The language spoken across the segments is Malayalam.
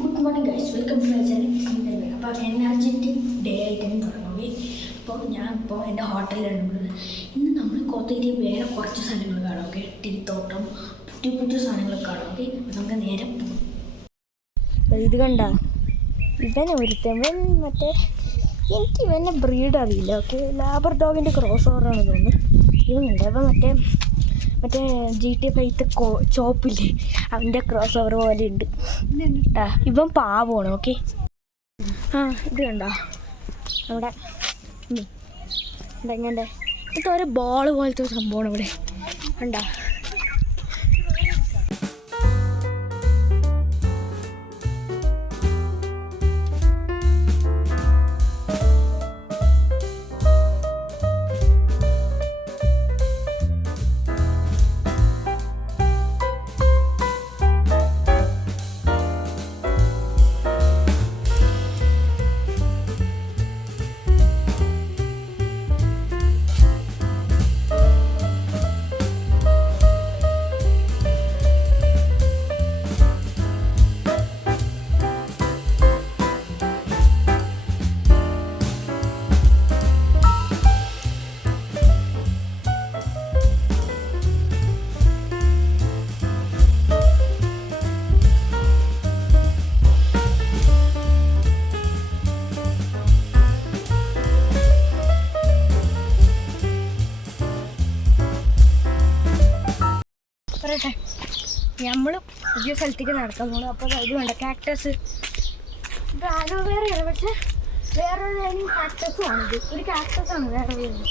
Good morning guys, welcome to my channel. അപ്പോൾ എനർജറ്റിക് ഡേ ആയിട്ട് തുടങ്ങുകയെ. അപ്പോൾ ഞാൻ ഇപ്പോൾ എൻ്റെ ഹോട്ടലിലാണ് ഉള്ളത്. ഇന്ന് നമ്മൾ കോത്തഗിരി വേറെ കുറച്ച് സാധനങ്ങൾ കാണാം. ഓക്കെ, ടിരിത്തോട്ടം, പുതിയ പുതിയ സാധനങ്ങൾ കാണാം. ഓക്കെ, നമുക്ക് നേരെ പോകും. ഇത് കണ്ട ഒരുത്തവൻ മറ്റേ എനിക്ക് ഇവൻ്റെ ബ്രീഡ് അറിയില്ല. ഓക്കെ, ലാബർ ഡോഗിൻ്റെ ക്രോസ് ഓവറാണ് തോന്നുന്നു. ഇവനുണ്ട് അപ്പം മറ്റേ GTA 5 ചോപ്പില്ലേ, അവൻ്റെ ക്രോസ് ഓവർ പോലെ ഉണ്ട്. ഇവൻ പാവമാണ്. ഓക്കെ, ഇത് കണ്ടോ അവിടെ ഇങ്ങനെ ഇതൊക്കെ ഒരു ബോൾ പോലത്തെ ഒരു സംഭവമാണ് ഇവിടെ കണ്ടോ. പറയട്ടെ, നമ്മൾ പുതിയ സ്ഥലത്തേക്ക് നടക്കാൻ പോകണം. അപ്പോൾ ഇത് വേണ്ട കാക്ടസ്, ഇത് ആലോവേറയാണ്, പക്ഷെ വേറൊരു കാക്ടസും ആണിത്. ഒരു കാക്ടസാണ് വേറെ വരുന്നത്.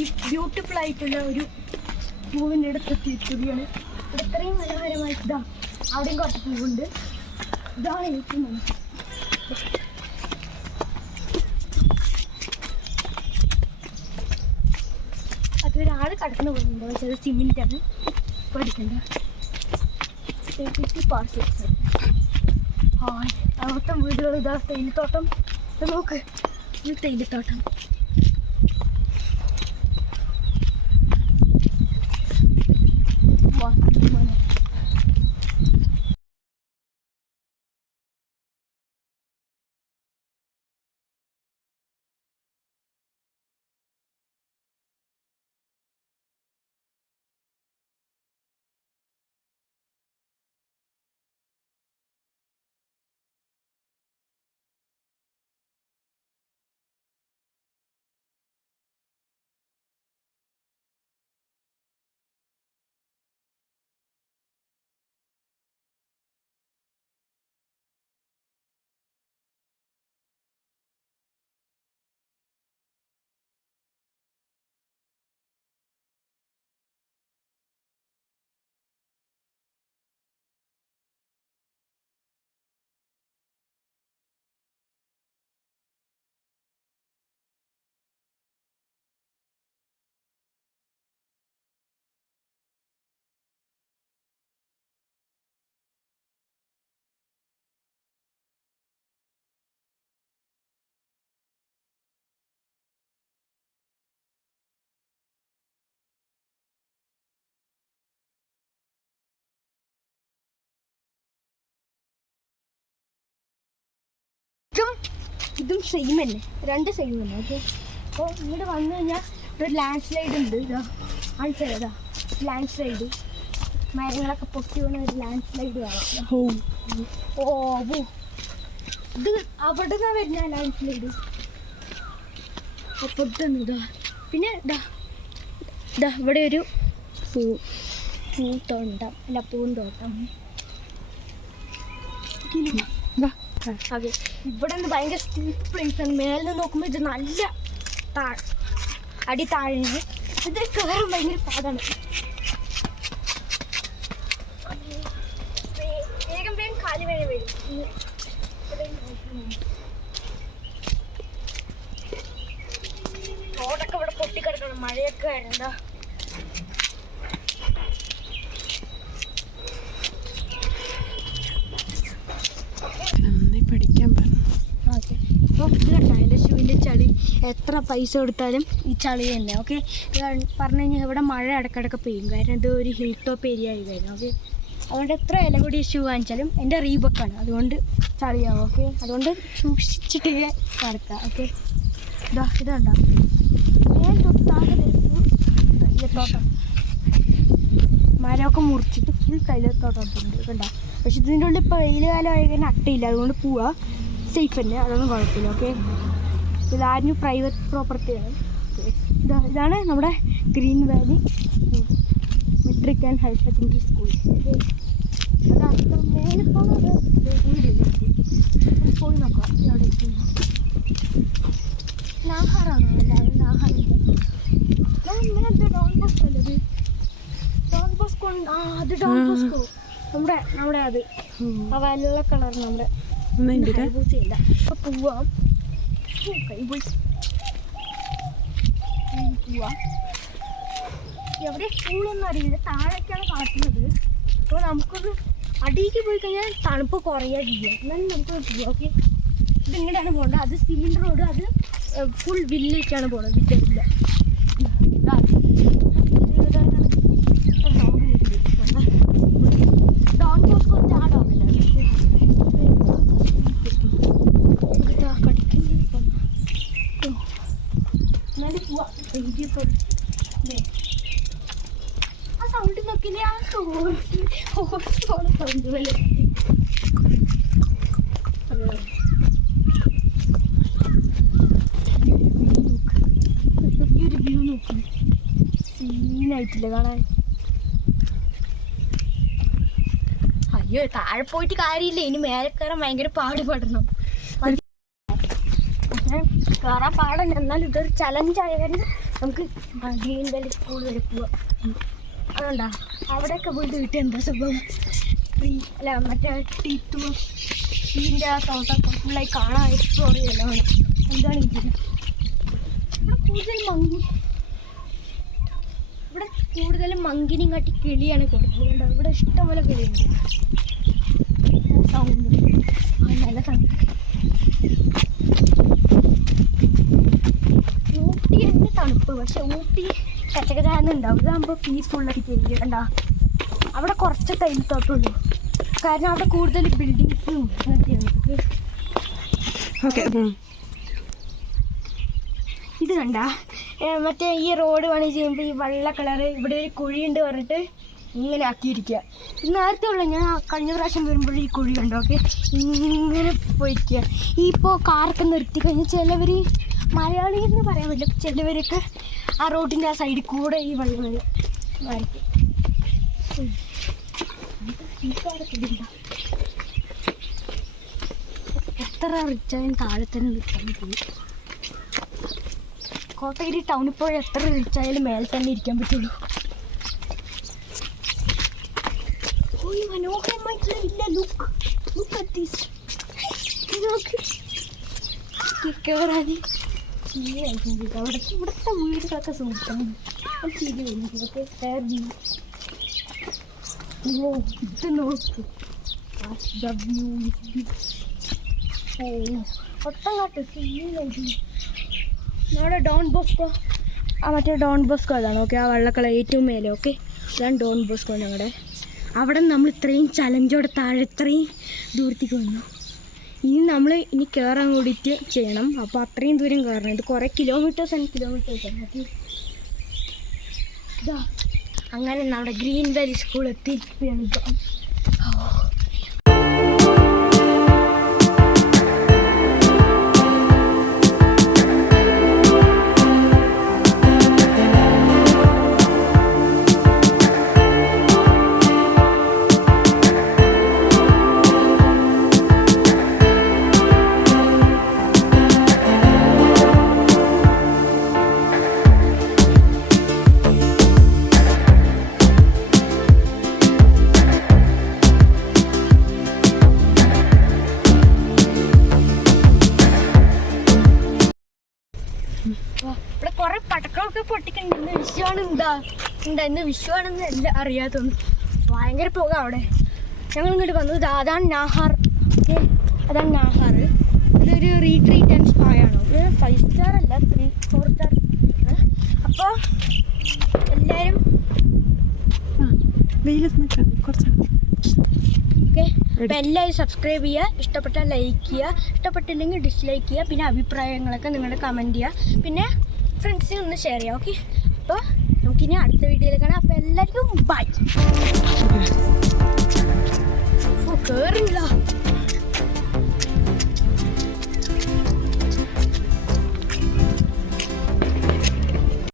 ഈ ബ്യൂട്ടിഫുൾ ആയിട്ടുള്ള ഒരു പൂവിൻ്റെ അടുത്തെത്തിയിരിക്കുകയാണ്. ഇവിടെ ഇത്രയും മനോഹരമായിട്ട് ഇതാ അവിടെയും കുറച്ച് പൂവുണ്ട്. ഇതാണ് ഏറ്റവും മനസ്സിൽ അതൊരാൾ കടന്നു പോകുന്നുണ്ട്, പക്ഷെ അത് സിമെൻ്റാണ്. പഠിക്കണ്ട പാർസൽസ്. അവിടുത്തെ വീടുകൾ ഇതാ തേയിലത്തോട്ടം. നോക്ക്, ഇത് തേയിലത്തോട്ടം. ഇതും സെയിം തന്നെ, രണ്ട് സെയിം തന്നെ. ഓക്കെ, അപ്പോൾ ഇങ്ങോട്ട് വന്നു കഴിഞ്ഞാൽ ഒരു ലാൻഡ് സ്ലൈഡ് ഉണ്ട്. ഇതാ കാണിച്ചതാ ലാൻഡ് സ്ലൈഡ്, മരങ്ങളൊക്കെ പൊട്ടി വീണ ഒരു ലാൻഡ് സ്ലൈഡ് കാണാം. ഓ ഇത് അവിടെ നിന്നാണ് വരുന്ന ലാൻഡ് സ്ലൈഡ്. പൊട്ടുന്നു. ഇതാ പിന്നെ ഇതാ ഇവിടെ ഒരു പൂന്തോട്ടം അല്ല പൂന്തോട്ടം. അതെ, ഇവിടെ നിന്ന് ഭയങ്കര സ്റ്റീപ്പ് പ്ലേസ് ആണ്. മേലെ നിന്ന് നോക്കുമ്പോൾ ഇത് നല്ല അടി താഴ്ന്ന് ഇത് കയറാൻ ഭയങ്കര പാടാണ്. വേഗം വേഗം കാല് വേണം വരും. റോഡൊക്കെ ഇവിടെ പൊട്ടിക്കിടക്കണം, മഴയൊക്കെ ആയിരുന്നാ. പഠിക്കാൻ പറഞ്ഞു. ഓക്കെ, അപ്പോൾ ഇത് കണ്ടോ എൻ്റെ ഷൂവിൻ്റെ ചളി. എത്ര പൈസ കൊടുത്താലും ഈ ചളി തന്നെ. ഓക്കെ, പറഞ്ഞു കഴിഞ്ഞാൽ ഇവിടെ മഴ ഇടയ്ക്കിടയ്ക്ക് പെയ്യും, കാരണം ഇത് ഒരു ഹിൽ ടോപ്പ് ഏരിയ ആയി കഴിഞ്ഞു. ഓക്കെ, അതുകൊണ്ട് എത്ര വില കൂടിയ ഷൂ വാങ്ങിച്ചാലും എൻ്റെ റീബൊക്കാണ്, അതുകൊണ്ട് ചളിയാവും. ഓക്കെ, അതുകൊണ്ട് സൂക്ഷിച്ചിട്ട് നടക്കുക. ഓക്കെ, ഇതുണ്ടോ ഞാൻ തൊട്ട് താഴെ തൈലത്തോട്ടം, മരമൊക്കെ മുറിച്ചിട്ട് ഫുൾ തൈലത്തോട്ടം ഉണ്ട് കണ്ടോ. പക്ഷെ ഇതിൻ്റെ ഉള്ളിൽ ഇപ്പോൾ വെയിൽ കാലം ആയി കഴിഞ്ഞാൽ അട്ടയില്ല, അതുകൊണ്ട് പോവുക സേഫ് തന്നെ, അതൊന്നും കുഴപ്പമില്ല. ഓക്കെ, ഇതാരും പ്രൈവറ്റ് പ്രോപ്പർട്ടിയാണ്. ഇതാണ് നമ്മുടെ green valley matric and higher secondary school. അത് അത്ര മേലെ പോകുന്നത് പോയി നോക്കാം. അവിടെ നാഹാറാണോ? എല്ലാവരും നാഹാറുണ്ട്. ഡോൺ ബോസ്കോ അല്ലേ? Don Bosco. അത് ഡോൺ ബോസ്കോ നമ്മുടെ അത് ആ വെള്ള കളർ നമ്മുടെ ഇല്ല. അപ്പൊ പോവാം, പോവാം. എവിടെ സ്കൂളൊന്നും അറിയില്ല, താഴേക്കാണ് കാട്ടുന്നത്. അപ്പോൾ നമുക്കൊന്ന് അടിയിലേക്ക് പോയി കഴിഞ്ഞാൽ തണുപ്പ് കുറയാ ചെയ്യാം. എന്നാലും നമുക്കൊന്ന് പോവാം. ഓക്കെ, ഇതിങ്ങനെയാണ് പോകേണ്ടത്. അത് സിമെൻറ്റ് റോഡ്, അത് ഫുൾ വില്ലേക്കാണ് പോകുന്നത്. വില്ലില്ല ഡോൺ ബോസ്കോ ആ ഡോഗല്ല. ആ സൗണ്ട് നോക്കില്ലേ, ആ സൗണ്ട് പോലെ. ഈ ഒരു വ്യൂ നോക്കി സീനായിട്ടില്ല കാണാൻ. അയ്യോ, താഴെ പോയിട്ട് കാര്യമില്ല, ഇനി മേലെ കയറാൻ ഭയങ്കര പാടുപെടണം. കയറാൻ പാടല്ല, എന്നാലും ഇതൊരു ചലഞ്ചായാലും നമുക്ക് ഗ്രീൻ വാലി സ്കൂൾ വരെ പോവാം. അതുകൊണ്ടാ അവിടെയൊക്കെ പോയിട്ട് കിട്ടിയ എന്താ സുഖം. അല്ല മറ്റേ ടീൻ്റെ ആ തോട്ടൊക്കെ ഫുള്ളായി കാണാൻ എക്സ്പ്ലോർ ചെയ്യല്ലോ. എന്താണ് ഇതിന് ഇവിടെ കൂടുതലും മങ്കിനും കാട്ടി കിളിയാണ് കൊടുക്കുന്നത്. ഇവിടെ ഇഷ്ടംപോലെ കിളിയുണ്ട്. സൗണ്ട് നല്ല സൗണ്ട്. ഊട്ടി തന്നെ തണുപ്പ്, പക്ഷെ ഊട്ടി കച്ചകച്ചാന്നുണ്ടാവും. ഇതാകുമ്പോൾ പീസ്ഫുള്ളായിട്ട് കണ്ട. അവിടെ കുറച്ച് തൈലത്തോട്ടമുള്ളൂ, കാരണം അവിടെ കൂടുതൽ ബിൽഡിങ്സും ഒക്കെയാണ്. ഇത് കണ്ട മറ്റേ ഈ റോഡ് പണി ചെയ്യുമ്പോൾ ഈ വെള്ള കളറ് ഇവിടെ ഒരു കുഴിയുണ്ട് പറഞ്ഞിട്ട് ഇങ്ങനെ ആക്കിയിരിക്കുക. നേരത്തെ ഉള്ള ഞാൻ കഴിഞ്ഞ പ്രാവശ്യം വരുമ്പോൾ ഈ കുഴി കണ്ടോ. ഓക്കെ, ഇങ്ങനെ പോയിരിക്കുക. ഈ ഇപ്പോൾ കാറൊക്കെ നിർത്തി കഴിഞ്ഞ് ചിലവർ മലയാളി എന്ന് പറയാൻ പറ്റില്ല, ചിലവരൊക്കെ ആ റോഡിൻ്റെ ആ സൈഡിൽ കൂടെ ഈ വെള്ളം വരയ്ക്കും. എത്ര റിച്ചായും താഴെ തന്നെ നിൽക്കാൻ പോയി. കോട്ടഗിരി ടൗണിൽ പോയി എത്ര റിച്ചായാലും മേലെ തന്നെ ഇരിക്കാൻ പറ്റുള്ളൂ. മനോഹരമായിട്ടുള്ള ഇല്ല. Look at this. കയറാൻ ഇവിടുത്തെ വീടുകളൊക്കെ സൂക്ഷിക്കണം. ചിരി വരുന്നതൊക്കെ ഇത് നോക്ക്. ഒട്ടങ്ങാട്ട് നമ്മുടെ ഡോൺ ബോസ്കോ, ആ മറ്റേ ഡോൺ ബോസ്കോ അതാണ്. ഓക്കെ, ആ വെള്ളക്കളർ ഏറ്റവും മേലെ. ഓക്കെ, അതാണ് ഡോൺ ബോസ്കോ ഞങ്ങളുടെ. അവിടെ നമ്മൾ ഇത്രയും ചലഞ്ചോടെ താഴെ ഇത്രയും ദൂരത്തേക്ക് വന്നു. ഇനി നമ്മൾ ഇനി കയറാൻ കൂടിയിട്ട് ചെയ്യണം. അപ്പോൾ അത്രയും ദൂരം കയറണം. ഇത് കുറേ കിലോമീറ്റേഴ്സ് ആൻഡ് കിലോമീറ്റേഴ്സാണ്. അപ്പോൾ ഇതാ അങ്ങനെ നമ്മുടെ ഗ്രീൻ വാലി സ്കൂൾ എത്തി. ഇവിടെ കുറെ പടക്കമൊക്കെ പൊട്ടിക്കണ്ട്. ഇന്ന് വിഷുവാണ്. ഇന്ന് വിഷുവാണെന്ന് എല്ലാം അറിയാത്തൊന്നു. ഭയങ്കര പുക അവിടെ. ഞങ്ങൾ ഇങ്ങോട്ട് വന്നു. അതാണ് നാഹാർ. അതാണ് നാഹാർ. ഇതൊരു റീട്രീറ്റ് ആൻഡ് സ്പാ ആണ്. 5 സ്റ്റാർ അല്ല, 3-4 സ്റ്റാർ. അപ്പോൾ എല്ലാവരും ഓക്കെ. അപ്പോൾ എല്ലാവരും സബ്സ്ക്രൈബ് ചെയ്യുക. ഇഷ്ടപ്പെട്ടാൽ ലൈക്ക് ചെയ്യുക, ഇഷ്ടപ്പെട്ടില്ലെങ്കിൽ ഡിസ്ലൈക്ക് ചെയ്യുക. പിന്നെ അഭിപ്രായങ്ങളൊക്കെ നിങ്ങളുടെ കമൻറ്റ് ചെയ്യുക. പിന്നെ ഫ്രണ്ട്സിന് ഒന്ന് ഷെയർ ചെയ്യാം. ഓക്കെ. അപ്പോൾ നമുക്കിനി അടുത്ത വീഡിയോയിൽ കാണാം. അപ്പോൾ എല്ലാവർക്കും ബൈ. കേറില്ല.